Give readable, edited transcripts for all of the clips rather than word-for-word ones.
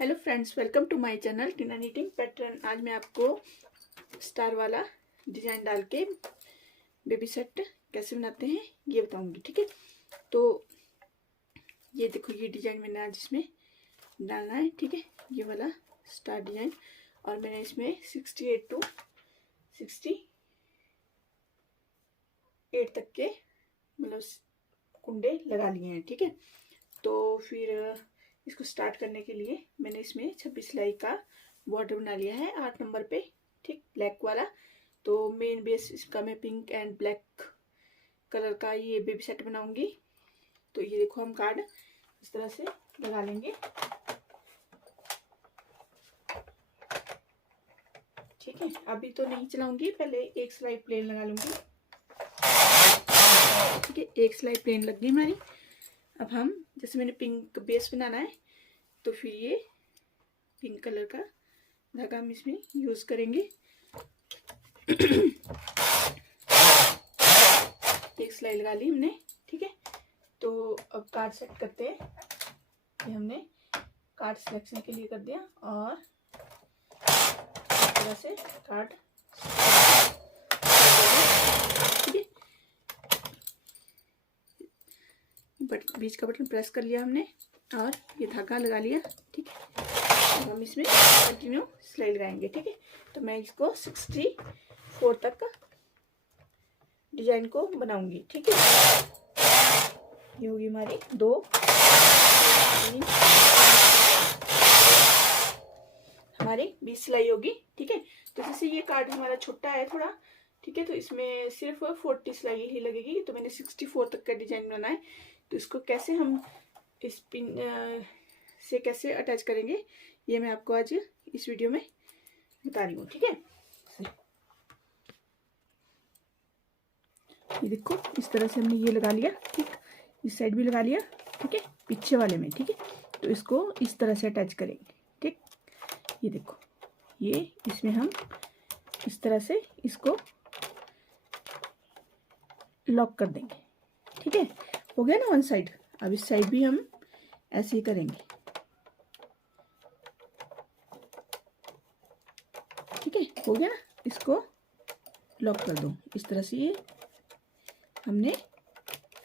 Hello friends, welcome to my channel Tina knitting pattern. आज मैं आपको स्टार वाला डिजाइन डाल के बेबी सेट कैसे बनाते हैं ये बताऊंगी। ठीक है, तो ये देखो, ये डिजाइन मैंने आज इसमें डालना है। ठीक है, ये वाला स्टार डिजाइन, और मैंने इसमें 68 टू 68 तक के मतलब कुंडे लगा लिए हैं। ठीक है, तो फिर इसको स्टार्ट करने के लिए मैंने इसमें 26 सिलाई का बॉर्डर बना लिया है 8 नंबर पे। ठीक, ब्लैक वाला। तो मेन बेस इसका मैं पिंक एंड ब्लैक कलर का ये बेबी सेट बनाऊंगी। तो ये देखो, हम कार्ड इस तरह से लगा लेंगे। ठीक है, अभी तो नहीं चलाऊंगी, पहले एक सिलाई प्लेन लगा लूंगी। ठीक है, एक सिलाई प्लेन लग गई हमारी। अब हम, जैसे मैंने पिंक बेस बनाना है, तो फिर ये पिंक कलर का धागा हम इसमें यूज करेंगे। एक सिलाई लगा ली हमने। ठीक है, तो अब कार्ड सेट करते हैं। ये हमने कार्ड सिलेक्शन के लिए कर दिया, और इस तरह से कार्ड, ठीक है, बीच का बटन प्रेस कर लिया हमने और ये धागा लगा लिया। ठीक है, तो हम इसमें कंटिन्यू सिलाई लगाएंगे। ठीक है, तो मैं इसको 64 तक डिजाइन को बनाऊंगी। ठीक है, ये होगी हमारी 2 3 हमारी 20 सिलाई होगी। ठीक है, तो जैसे ये कार्ड हमारा छोटा है थोड़ा, ठीक है, तो इसमें सिर्फ 40 सिलाई ही लगेगी। तो मैंने 64 तक का डिजाइन बनाना है। तो इसको कैसे हम इस पिन से कैसे अटैच करेंगे ये मैं आपको आज इस वीडियो में बता रही हूँ। ठीक है, ये देखो, इस तरह से हमने ये लगा लिया। ठीक, इस साइड भी लगा लिया। ठीक है, पीछे वाले में। ठीक है, तो इसको इस तरह से अटैच करेंगे। ठीक, ये देखो, ये इसमें हम इस तरह से इसको लॉक कर देंगे। ठीक है, हो गया ना वन साइड। अब इस साइड भी हम ऐसे ही करेंगे। ठीक है, हो गया ना, इसको लॉक कर दो इस तरह से। ये हमने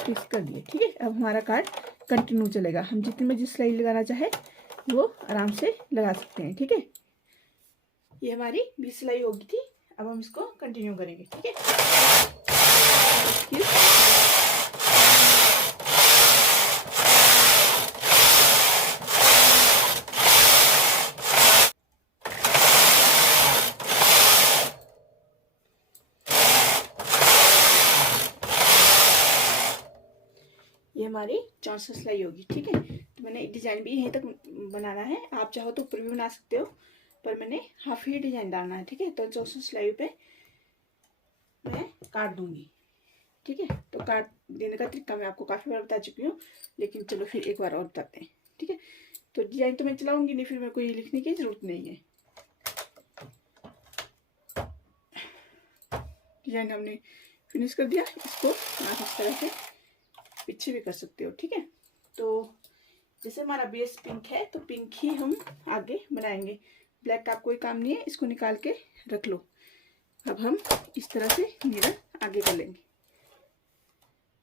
फिक्स कर दिया। ठीक है, अब हमारा कार्ड कंटिन्यू चलेगा। हम जितनी में जिस सिलाई लगाना चाहे वो आराम से लगा सकते हैं। ठीक है, ये हमारी 20 सिलाई होगी थी। अब हम इसको कंटिन्यू करेंगे। ठीक है, ये हमारी 64 सिलाई होगी। ठीक है, तो मैंने डिजाइन भी यहीं तक बनाना है। आप चाहो तो ऊपर भी बना सकते हो, पर मैंने हाफ ही डिजाइन डालना है। ठीक है, तो 64 सिलाई पे मैं काट दूंगी। ठीक है, तो काट देने का तरीका मैं आपको काफी बार बता चुकी हूँ, लेकिन चलो फिर एक बार और बताते हैं। ठीक है, तो डिजाइन तो मैं चलाऊंगी नहीं, फिर मेरे को ये लिखने की जरूरत नहीं है। डिजाइन हमने फिनिश कर दिया। इसको आप इस तरह से पीछे भी कर सकते हो। ठीक है, तो जैसे हमारा बेस पिंक है, तो पिंक ही हम आगे बनाएंगे। ब्लैक का कोई काम नहीं है, इसको निकाल के रख लो। अब हम इस तरह से नीडल आगे कर लेंगे।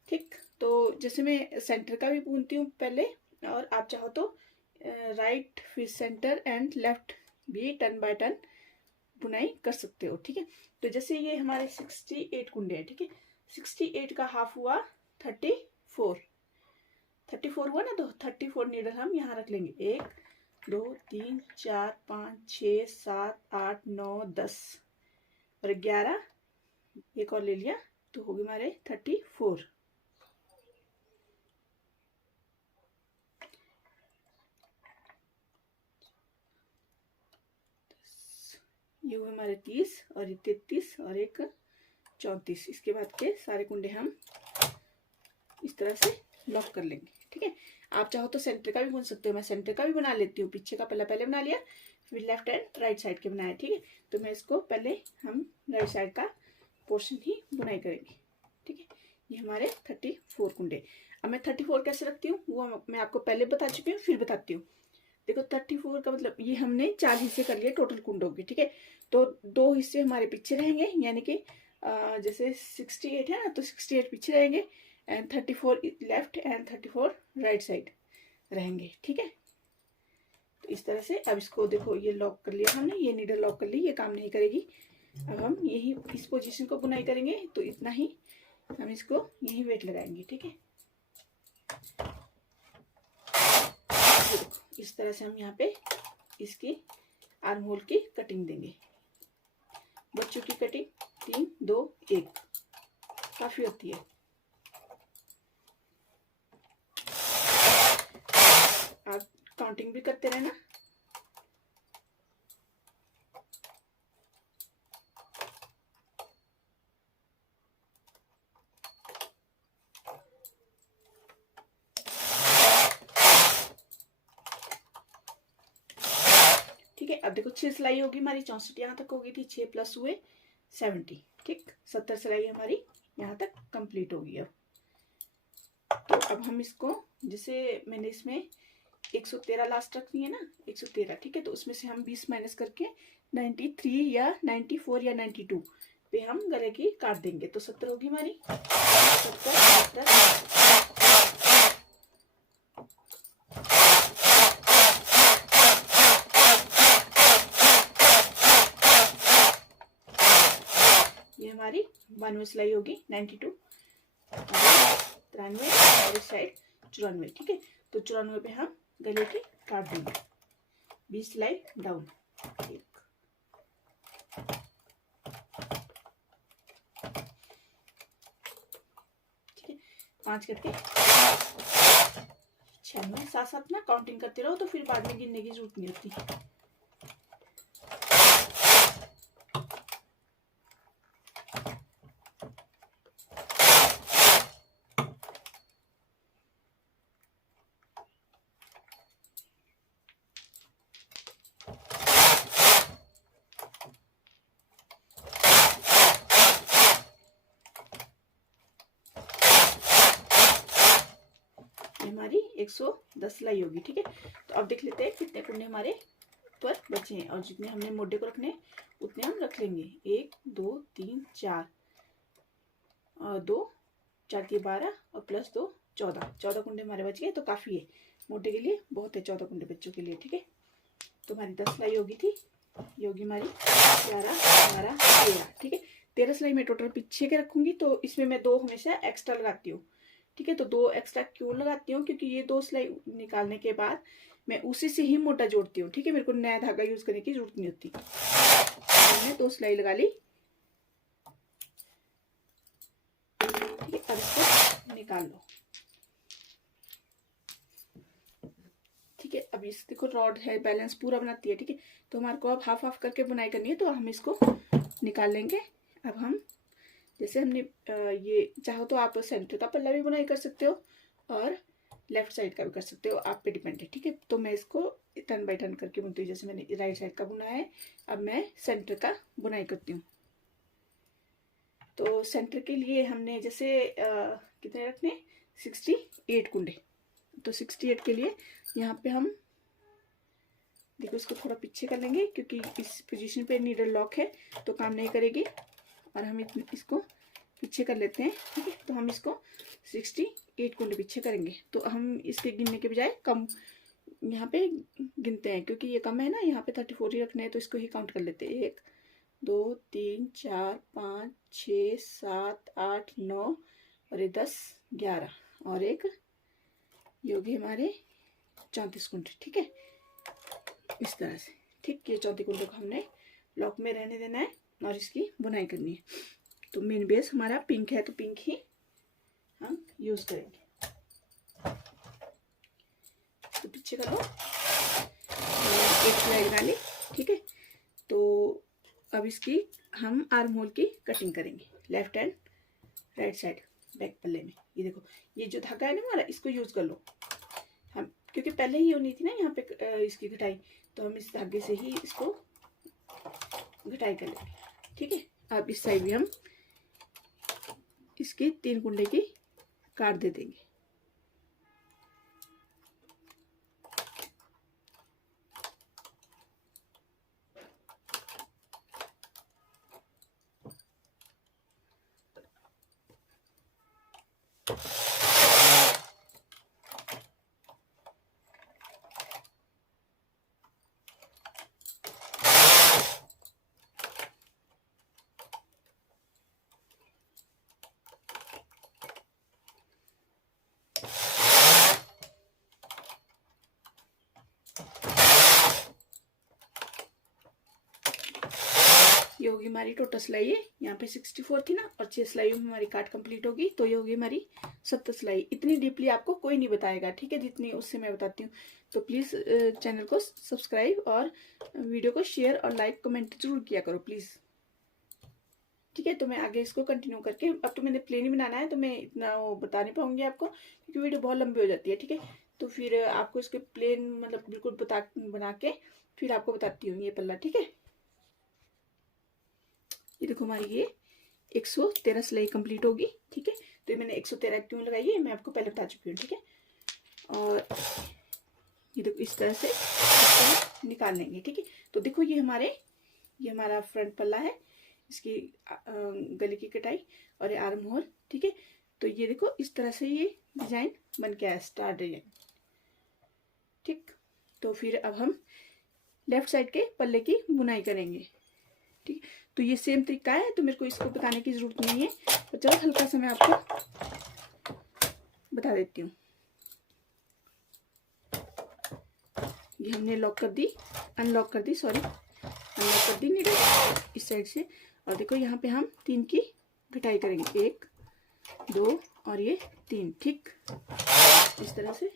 ठीक, तो जैसे मैं सेंटर का भी बुनती हूँ पहले, और आप चाहो तो राइट फिर सेंटर एंड लेफ्ट भी टर्न बाय टर्न बुनाई कर सकते हो। ठीक है, तो जैसे ये हमारे 68 कुंडे हैं। ठीक है, 68 का हाफ हुआ 34 हुआ ना, तो 34 नीडल हम यहाँ रख लेंगे। 1 2 3 4 5 6 7 8 9 10 और 11, एक और ले लिया, तो होगी हमारे 34। ये हुए हमारे 30 और ये 33 और एक 34। इसके बाद के सारे कुंडे हम इस तरह से लॉक कर लेंगे। ठीक है, आप चाहो तो सेंटर का भी बुन सकते हो। मैं सेंटर का भी बना लेती हूँ। पीछे का पहले बना लिया, फिर लेफ्ट एंड राइट साइड के बनाया। ठीक है, तो मैं इसको पहले हम राइट साइड का पोर्शन ही बुनाई करेंगे। ठीक है, ये हमारे 34 कुंडे। अब मैं 34 कैसे रखती हूँ वो मैं आपको पहले बता चुकी हूँ, फिर बताती हूँ। देखो 34 का मतलब ये हमने 4 हिस्से कर लिए टोटल कुंडों के, ठीक है। तो 2 हिस्से हमारे पीछे रहेंगे, यानी कि जैसे 68 है ना, तो 68 पीछे रहेंगे and 34 left and 34 right side रहेंगे, ठीक है। तो इस तरह से अब इसको देखो ये लॉक कर लिया हमने, ये नीडल लॉक कर ली, ये काम नहीं करेगी। अब हम यही इस पोजीशन को बुनाई करेंगे, तो इतना ही हम इसको यही वेट लगाएंगे, ठीक है। इस तरह से हम यहाँ पे इसकी आर्म होल की कटिंग देंगे। बच्चों की कटिंग 3 2 1 काफी होती है। आप काउंटिंग भी करते रहना। ठीक है, अब देखो 6 सिलाई होगी हमारी, 64 यहाँ तक होगी थी, 6 प्लस हुए 70, ठीक। 70 सिलाई हमारी यहाँ तक कंप्लीट होगी। अब तो अब हम इसको, जैसे मैंने इसमें 113 लास्ट रखनी है ना, 113, ठीक है। तो उसमें से हम 20 माइनस करके 93 या 94 या 92 पे हम गले की काट देंगे, तो 70 होगी हमारी। 70 ये हमारी 92 सिलाई होगी, 92 93 और इस साइड 94, ठीक है। तो 94 पे हम गले की काट देंगे, 20 सिलाई डाउन, 1 ठीक है, 5 करके 96, साथ साथ ना काउंटिंग करते रहो, तो फिर बाद में गिनने की जरूरत नहीं होती। हमारी 110 सिलाई होगी, ठीक है। तो अब देख लेते हैं कितने कुंडे हमारे पर बचे हैं, और जितने हमने मोढे को रखने उतने हम रख लेंगे। 1 2 3 4 और 2 4 के 12 और प्लस 2 14 कुंडे हमारे बच गए, तो काफी है मोढे के लिए, बहुत है 14 कुंडे बच्चों के लिए, ठीक है। तो हमारी 10 सिलाई होगी थी, ये होगी हमारी 11 12 13, ठीक है। 13 सिलाई में टोटल पीछे के रखूंगी, तो इसमें मैं 2 हमेशा एक्स्ट्रा लगाती हूँ, ठीक है। तो 2 एक्स्ट्रा क्यों लगाती हूँ, क्योंकि ये 2 सिलाई निकालने के बाद मैं उसी से ही मोटा जोड़ती हूँ, ठीक है। मेरे को नया धागा यूज करने की जरूरत नहीं होती। मैंने 2 सिलाई लगा ली, ठीक है। अब इसको निकाल लो, ठीक है। अब इस देखो रॉड है, बैलेंस पूरा बनाती है, ठीक है। तो हमारे को अब हाफ हाफ करके बुनाई करनी है, तो हम इसको निकाल लेंगे। अब हम जैसे हमने ये चाहो तो आप सेंटर का पल्ला भी बुनाई कर सकते हो और लेफ्ट साइड का भी कर सकते हो, आप पे डिपेंड है, ठीक है। तो मैं इसको टर्न बाय टर्न करके बुनती हूँ। जैसे मैंने राइट साइड का बुना है, अब मैं सेंटर का बुनाई करती हूँ। तो सेंटर के लिए हमने जैसे कितने रखने, 68 कुंडे। तो 68 के लिए यहाँ पे हम देखो इसको थोड़ा पीछे कर लेंगे, क्योंकि इस पोजीशन पे नीडल लॉक है तो काम नहीं करेगी, और हम इसको पीछे कर लेते हैं, ठीक है। तो हम इसको 68 कुंडे पीछे करेंगे। तो हम इसके गिनने के बजाय कम यहाँ पे गिनते हैं, क्योंकि ये कम है ना, यहाँ पे 34 ही रखने हैं, तो इसको ही काउंट कर लेते हैं। 1 2 3 4 5 6 7 8 9 और ये 10 11 और एक योगी हमारे 34 कुंडे, ठीक है। इस तरह से, ठीक। ये 34 कुंडे को हमने लॉक में रहने देना है और इसकी बुनाई करनी है। तो मेन बेस हमारा पिंक है, तो पिंक ही हम यूज करेंगे। तो पीछे करो, एक सिलाई लगा ली, ठीक है। तो अब इसकी हम आर्म होल की कटिंग करेंगे, left and right side back पल्ले में। ये देखो ये जो धागा है ना हमारा, इसको यूज कर लो हम, क्योंकि पहले ही होनी थी ना यहाँ पे इसकी घटाई, तो हम इस धागे से ही इसको घटाई कर लेंगे, ठीक है। अब इस साइड भी हम इसकी 3 कुंडे की काट दे देंगे। ये होगी हमारी टोटल सिलाई है, यहाँ पे 64 थी ना, और 6 सिलाई में हमारी काट कंप्लीट होगी, तो ये होगी हमारी 70 सिलाई। इतनी डीपली आपको कोई नहीं बताएगा, ठीक है, जितनी उससे मैं बताती हूँ। तो प्लीज़ चैनल को सब्सक्राइब और वीडियो को शेयर और लाइक कमेंट जरूर किया करो प्लीज़, ठीक है। तो मैं आगे इसको कंटिन्यू करके, अब तो मैंने प्लेन ही बनाना है, तो मैं इतना वो बता नहीं पाऊंगी आपको, क्योंकि वीडियो बहुत लंबी हो जाती है, ठीक है। तो फिर आपको इसके प्लेन मतलब बिल्कुल बना के फिर आपको बताती हूँ ये पल्ला, ठीक है। ये देखो हमारी ये 113 सिलाई कंप्लीट होगी, ठीक है। तो ये मैंने 113 क्यों लगाई है मैं आपको पहले बता चुकी हूँ, ठीक है। और ये देखो इस तरह से इसको निकाल लेंगे, ठीक है। तो देखो ये हमारा फ्रंट पल्ला है, इसकी गले की कटाई और ये आर्म होल, ठीक है। तो ये देखो इस तरह से ये डिजाइन बन के आया, स्टार डिजाइन, ठीक। तो फिर अब हम लेफ्ट साइड के पल्ले की बुनाई करेंगे, ठीक। तो ये सेम तरीका है, तो मेरे को इसको बताने की जरूरत नहीं है, तो चलो हल्का सा मैं आपको बता देती हूँ। ये हमने अनलॉक कर दी नीडल इस साइड से, और देखो यहाँ पे हम 3 की घटाई करेंगे, 1 2 और ये 3, ठीक, इस तरह से।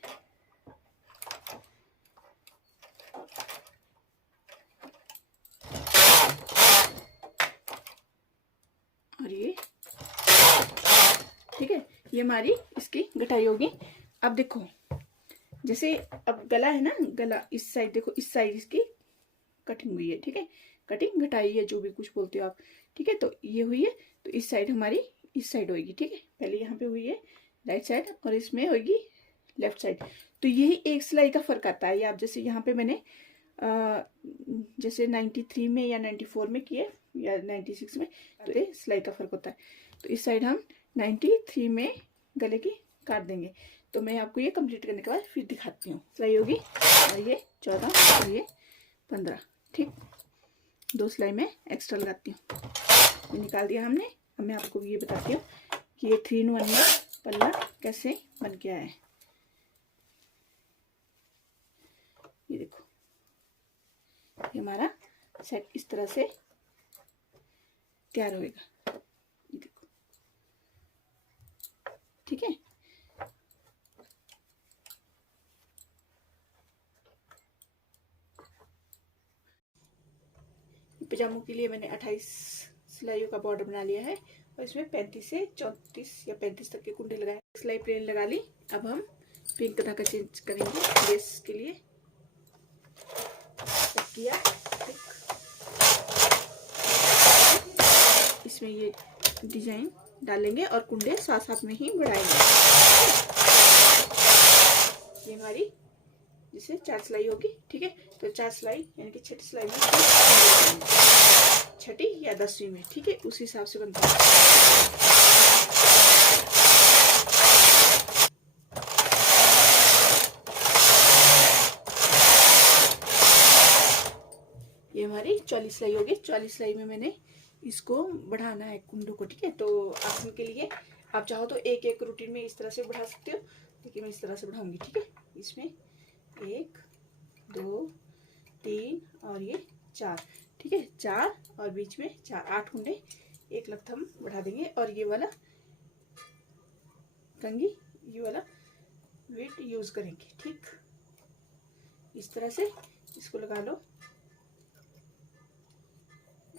और ये ठीक है, ये हमारी इसकी घटाई होगी। अब देखो जैसे अब गला है ना, गला इस साइड देखो, इस साइड इसकी कटिंग हुई है, ठीक है, कटिंग घटाई है, जो भी कुछ बोलते हो आप, ठीक है। तो ये हुई है, तो इस साइड हमारी इस साइड होगी, ठीक है। पहले यहाँ पे हुई है राइट साइड और इसमें होगी लेफ्ट साइड। तो यही एक सिलाई का फर्क आता है। ये आप जैसे यहाँ पे मैंने जैसे 93 में या 94 में किए या 96 में, तो ये सिलाई का फर्क होता है। तो इस साइड हम 93 में गले की काट देंगे। तो मैं आपको ये कंप्लीट करने के बाद फिर दिखाती हूँ। सिलाई होगी और ये 14 और ये 15, ठीक। 2 सिलाई में एक्स्ट्रा लगाती हूँ, ये निकाल दिया हमने। अब मैं आपको ये बताती हूँ कि ये 3 in 1 में पल्ला कैसे बन के आया है। ये देखो, ये हमारा सेट इस तरह से तैयार होएगा, ये देखो, ठीक है। पजामों के लिए मैंने 28 सिलाइयों का बॉर्डर बना लिया है, और इसमें 35 से 34 या 35 तक के कुंडे लगाए। सिलाई प्लेन लगा ली। अब हम पिंक धागा चेंज करेंगे बेस के लिए, किया, ठीक। इसमें ये डिजाइन डालेंगे और कुंडे साथ साथ में ही बढ़ाएंगे। ये हमारी जिसे 4 सिलाई होगी, ठीक है। तो 4 सिलाई यानी कि 6ठी सिलाई में, 6ठी या 10वीं में, ठीक है, उस हिसाब से बनता है। ये हमारी 44 सिलाई होगी। 44 सिलाई में मैंने इसको बढ़ाना है कुंडों को, ठीक है। तो आसन के लिए आप चाहो तो एक एक रूटीन में इस तरह से बढ़ा सकते हो, लेकिन मैं इस तरह से बढ़ाऊंगी, ठीक है। इसमें 1 2 3 और ये 4, ठीक है, 4 और बीच में 4, 8 कुंडे एक लख्त हम बढ़ा देंगे। और ये वाला कंघी, ये वाला वेट यूज करेंगे, ठीक। इस तरह से इसको लगा लो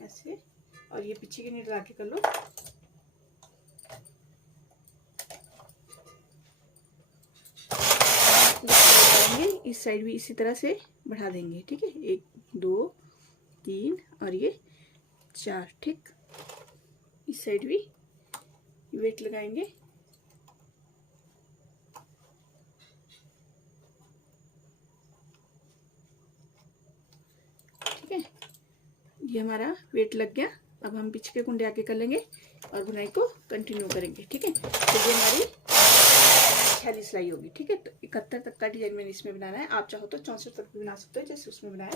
ऐसे, और ये पीछे की नीड आके कर लो। इस साइड भी इसी तरह से बढ़ा देंगे, ठीक है। 1 2 3 और ये 4, ठीक। इस साइड भी वेट लगाएंगे, ठीक है। ये हमारा वेट लग गया। अब हम पीछे के कुंडे आगे कर लेंगे और बुनाई को कंटिन्यू करेंगे, ठीक है। तो ये हमारी 46 सिलाई होगी, ठीक है। तो 71 तक का डिजाइन मैंने इसमें बनाना है। आप चाहो तो 64 तक भी बना सकते हो, जैसे उसमें बनाया।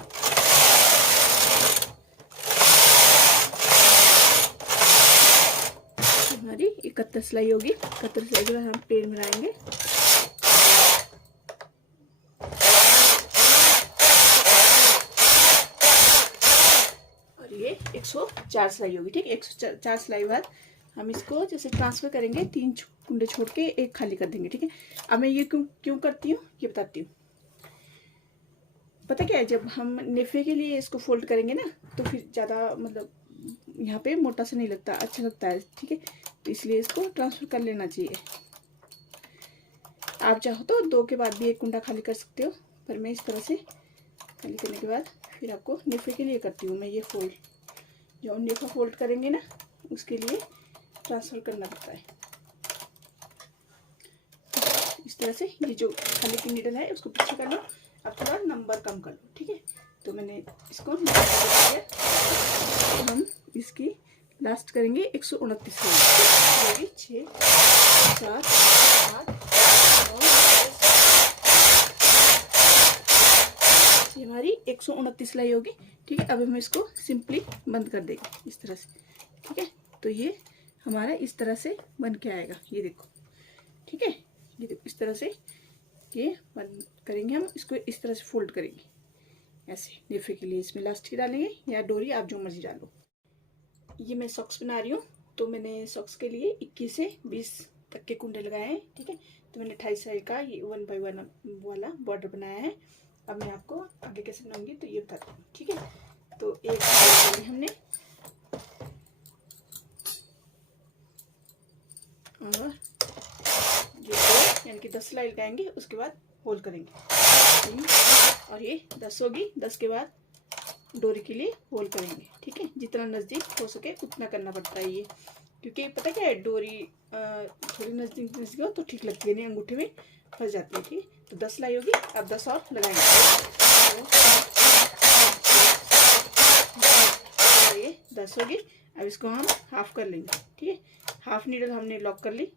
हमारी 71 सिलाई होगी। 71 सिलाई के बाद हम प्लेन बनाएंगे। और ये 104 सिलाई होगी, ठीक है। 104 सिलाई बाद हम इसको जैसे ट्रांसफर करेंगे, 3 कुंडे छोड़ के 1 खाली कर देंगे, ठीक है। अब मैं ये क्यों करती हूँ ये बताती हूँ। पता क्या है, जब हम नेफे के लिए इसको फोल्ड करेंगे ना, तो फिर ज़्यादा मतलब यहाँ पे मोटा सा नहीं लगता, अच्छा लगता है, ठीक है। तो इसलिए इसको ट्रांसफर कर लेना चाहिए। आप चाहो तो 2 के बाद भी 1 कुंडा खाली कर सकते हो, पर मैं इस तरह से खाली करने के बाद फिर आपको नेफे के लिए करती हूँ मैं ये फोल्ड। जो हम नेफा फोल्ड करेंगे ना, उसके लिए ट्रांसफर करना पड़ता है। इस तरह से ये जो खाली की नीडल है उसको पीछे कर लो। अब थोड़ा नंबर कम कर लो, ठीक है। तो मैंने इसको नंबर कर दिया। तो हम इसकी लास्ट करेंगे 129 होगी। 6 7 8 9 हमारी 129 सिलाई होगी, ठीक है। अब हम इसको सिंपली बंद कर देंगे इस तरह से, ठीक है। तो ये हमारा इस तरह से बन के आएगा, ये देखो, ठीक है। ये देखो इस तरह से ये बंद करेंगे हम। इसको इस तरह से फोल्ड करेंगे ऐसे नेफे के लिए। इसमें लास्टिक डालेंगे या डोरी, आप जो मर्जी डालो। ये मैं सॉक्स बना रही हूँ, तो मैंने सॉक्स के लिए 21 से 20 तक के कुंडे लगाए हैं, ठीक है। तो मैंने 28 साइज का ये 1 बाई 1 वाला बॉर्डर बनाया है। अब मैं आपको आगे कैसे बनाऊंगी तो ये बताती हूँ, ठीक है। तो एक हमने और ये यानी कि 10 सिलाई लगाएंगे, उसके बाद होल करेंगे। और ये 10 होगी, 10 के बाद डोरी के लिए होल करेंगे, ठीक है। जितना नज़दीक हो सके उतना करना पड़ता है ये, क्योंकि पता क्या है, डोरी थोड़ी नज़दीक हो तो ठीक लगती है, नहीं अंगूठे में फंस जाती है, ठीक है। तो 10 सिलाई होगी, अब 10 और लगाएंगे। ये 10 होगी। अब इसको हम हाफ कर लेंगे, ठीक है। हाफ नीडल हमने लॉक कर ली, इस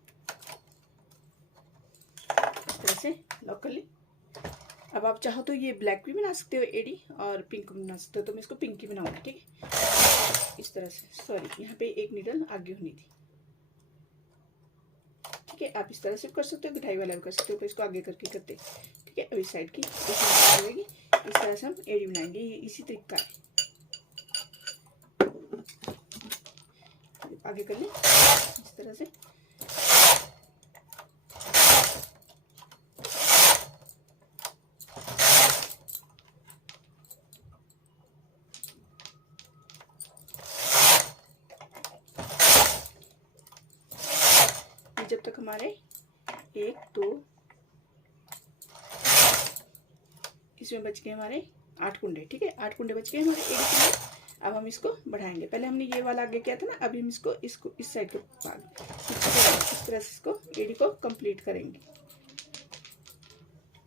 तरह से लॉक कर ली। अब आप चाहो तो ये ब्लैक भी बना सकते हो एडी, और पिंक भी बना सकते हो। तो मैं इसको पिंक ही बनाऊंगी, ठीक है। इस तरह से, सॉरी यहाँ पे एक नीडल आगे होनी थी, ठीक है। आप इस तरह से कर सकते हो, मिठाई वाला भी कर सकते हो। तो इसको आगे करके करते, ठीक है। अब इस साइड की रहेगी, इस तरह से हम एडी बनाएंगे। ये इसी तरीका है, आगे कर ले इस तरह से। जब तक हमारे 1 2 इसमें बच गए हमारे 8 कुंडे, ठीक है। 8 कुंडे बच गए हमारे एडी के लिए। अब हम इसको बढ़ाएंगे। पहले हमने ये वाला आगे किया था ना, अभी हम इसको इस साइड के पास इस तरह से इसको एडी को कंप्लीट करेंगे।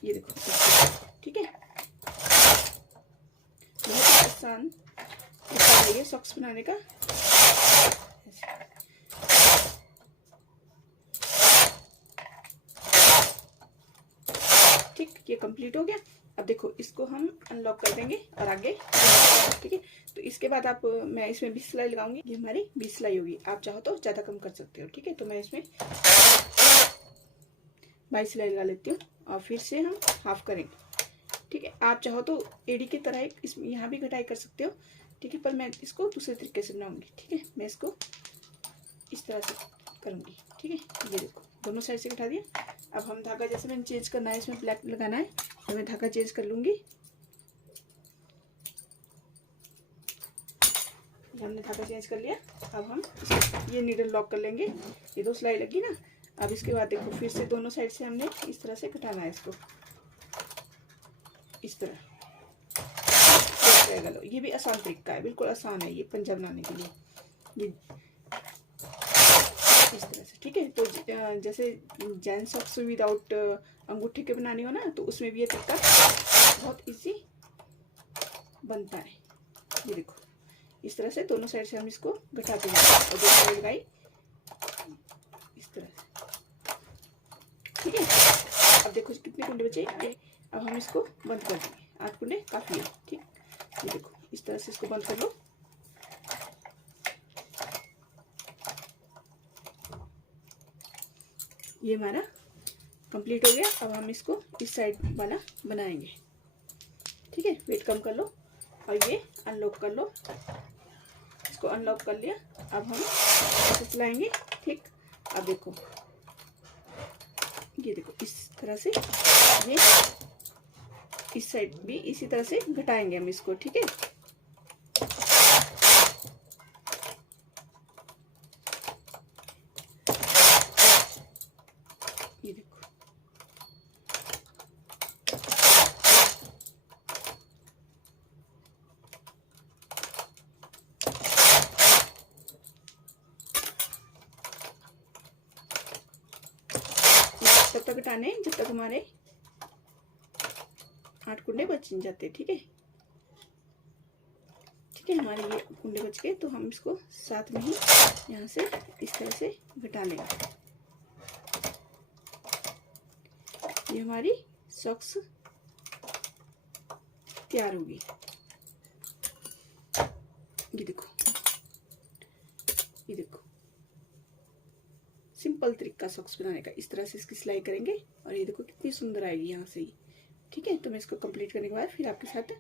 ये देखो, ठीक है। बहुत आसान है ये सॉक्स बनाने का। ठीक, ये कंप्लीट हो गया। अब देखो इसको हम अनलॉक कर देंगे और आगे, ठीक है। तो इसके बाद आप, मैं इसमें 20 सिलाई लगाऊंगी। ये हमारी 20 सिलाई होगी। आप चाहो तो ज़्यादा कम कर सकते हो, ठीक है। तो मैं इसमें 22 सिलाई लगा लेती हूँ और फिर से हम हाफ करेंगे, ठीक है। आप चाहो तो एडी की तरह इसमें यहाँ भी कटाई कर सकते हो, ठीक है। पर मैं इसको दूसरे तरीके से बनाऊंगी, ठीक है। मैं इसको इस तरह से करूँगी, ठीक है। ये देखो दोनों साइड से कटा दिया। अब हम धागा जैसे मैंने चेंज करना है, इसमें ब्लैक लगाना है, तो मैं धागा चेंज कर लूँगी। हमने धागा चेंज कर लिया। अब हम ये नीडल लॉक कर लेंगे। ये 2 सिलाई लगी ना। अब इसके बाद देखो फिर से दोनों साइड से हमने इस तरह से कटाना है इसको, इस तरह लो। ये भी आसान तरीका है, बिल्कुल आसान है ये पंजा बनाने के लिए, ये इस तरह से, ठीक है। तो जैसे जेंट्स सॉक्स विदाउट अंगूठे के बनानी हो ना, तो उसमें भी ये तरीका बहुत इजी बनता है। ये देखो इस तरह से दोनों साइड से हम इसको घटाते हैं और दोनों लगाई इस तरह से, ठीक है। देखो कितने कुंडे बचे। अब हम इसको बंद कर देंगे। 8 कुंडे काफ़ी है, ठीक। ये देखो इस तरह से इसको बंद कर लो। ये हमारा कंप्लीट हो गया। अब हम इसको इस साइड वाला बनाएंगे, ठीक है। वेट कम कर लो और ये अनलॉक कर लो। इसको अनलॉक कर लिया। अब हम ऐसे चलाएंगे, ठीक। अब देखो ये देखो इस तरह से, ये इस साइड भी इसी तरह से घटाएंगे हम इसको, ठीक है। ये देखो तब तक घटाने जब तक हमारे 8 कुंडे बच जाते, ठीक है। ठीक है, हमारे ये कुंडे बच गए तो हम इसको साथ में ही यहाँ से इस तरह से घटा लेंगे। ये हमारी सॉक्स तैयार होगी। ये देखो, ये देखो सिंपल तरीका सॉक्स बनाने का। इस तरह से इसकी सिलाई करेंगे और ये देखो कितनी सुंदर आएगी यहाँ से ही, ठीक है। तो मैं इसको कंप्लीट करने के बाद फिर आपके साथ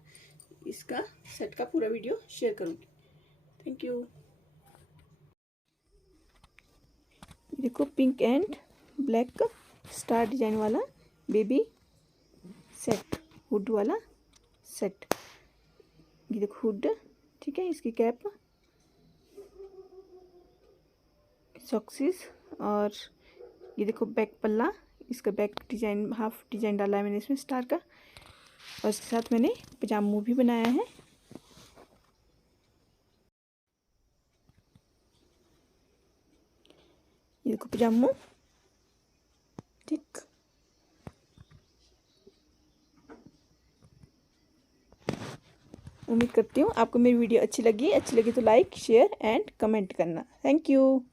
इसका सेट का पूरा वीडियो शेयर करूँगी। Thank you. देखो pink and black star design वाला बेबी सेट, हुड वाला सेट। ये देखो हुड, ठीक है। इसकी कैप, सॉक्सेस और ये देखो बैक पल्ला। इसका बैक डिजाइन हाफ डिजाइन डाला है मैंने इसमें स्टार का, और इसके साथ मैंने पजामू भी बनाया है। ये देखो पजामू, ठीक। उम्मीद करती हूँ आपको मेरी वीडियो अच्छी लगी। अच्छी लगी तो लाइक शेयर एंड कमेंट करना। Thank you.